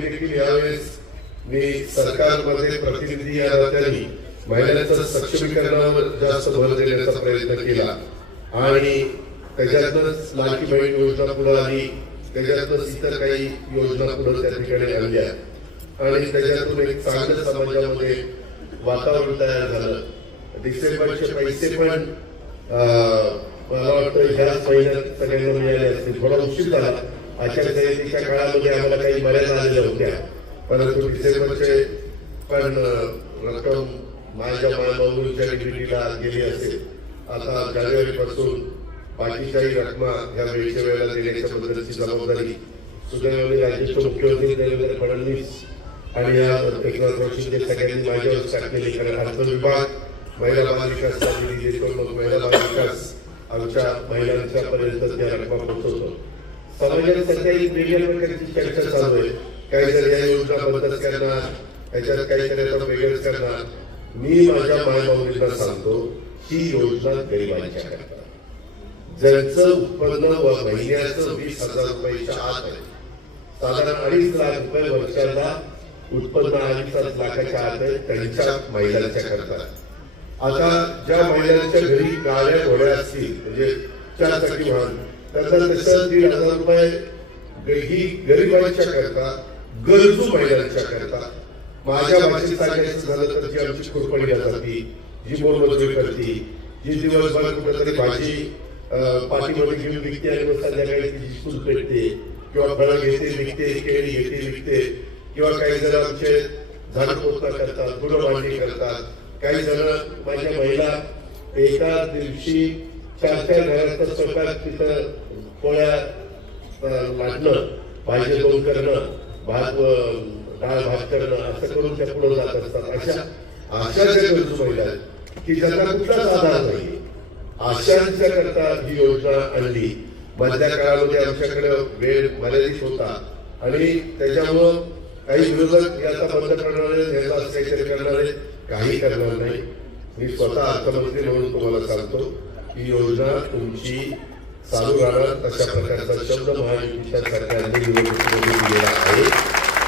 देखील यावेळेस मी सरकारमध्ये प्रतिनिधी या नात्याने महिलांचं सक्षमीकरणावर जास्त भर देण्याचा प्रयत्न केला. आणि त्याच्यातच लाडकी बहीण योजना पुढे आली. त्याच्यातच इतर काही योजना पुढे त्या ठिकाणी आणल्या आणि त्याच्यातून एक चांगलं समाजामध्ये वातावरण तयार झालं. डिसेंबरचे पैसे पण मला वाटतं ह्याच महिन्यात सगळ्यांना मिळाले असतील. थोडा उशीर झाला. अशा आचारसंहितेच्या काळामध्ये आम्हाला काही बऱ्याच आलेल्या होत्या. परंतु डिसेंबरचे पण रक्कम माझ्या मायबाबूंच्या डिग्रीला गेली असेल. आता जानेवारीपासून बाकीच्याही रकमा ह्या वेळच्या वेळेला देण्याच्या बद्दलची जबाबदारी सुदैवाने राज्याचे मुख्यमंत्री देवेंद्र फडणवीस आणि या एकनाथ शिंदे सगळ्यांनी माझ्यावर टाकलेली कारण अर्थ विभाग महिला बालविकास महिला बालविकास आमच्या महिलांच्या पर्यंत त्या रकमा पोहोचवतो. समाजात सध्या एक वेगळ्या प्रकारची चर्चा चालू आहे. काही जण या योजना बंदच करणार त्याच्यात काही करायचं वेगळंच करणार. मी माझ्या मायबाबींना सांगतो ही योजना गरिबांच्या करता ज्यांचं उत्पन्न व महिन्याचं वीस हजार रुपयाच्या आत आहे. साधारण अडीच लाख रुपये वर्षाला उत्पन्न अडीच लाखाच्या आत आहे त्यांच्या महिलांच्या करता आता ज्या महिलांच्या घरी गाड्या घोड्या असतील म्हणजे चार चाकी वाहन त्यांना तसं दीड हजार रुपये ही गरिबांच्या करता गरजू महिलांच्या करता. माझ्या भाषेत सांगायचं झालं तर जी आमची खुरपणी जाती जी मोलमजुरी करते जी दिवसभर कुठेतरी भाजी पाठीमध्ये घेऊन विकते आणि मग संध्याकाळी तिची चूल पेटते किंवा फळं घेते विकते केळी घेते विकते किंवा काही जण आमचे झाड पोचणा करतात गुरं मांडणी करतात काही जण माझ्या महिला एका दिवशी चार चार घरात स्वतः तिथं पोळ्या अं, भाजी दोन करणं भात डाळ भात करणं असं करून त्या पुढे जात असतात. अशा अशा ज्या गरजू महिला की ज्यांना कुठलाच आधार नाही. आशांच्या करता ही योजना आणली. मधल्या काळामध्ये आमच्याकडे वेळ मर्यादित होता आणि त्याच्यामुळं काही विरोधक याचा बंद करणारे याचा असं काहीतरी करणारे काही करणार नाही. मी स्वतः अर्थमंत्री म्हणून तुम्हाला सांगतो ही योजना तुमची चालू राहणार तशा प्रकारचा शब्द महायुतीच्या सरकारने निवडणुकीमध्ये दिलेला आहे.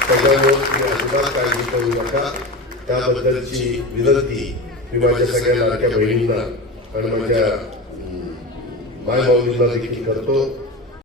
त्याच्यामुळे तुम्ही अजिबात काळजी करू नका. त्याबद्दलची विनंती मी माझ्या सगळ्या लाडक्या बहिणींना आणि माझ्या मायबाबूंना देखील करतो.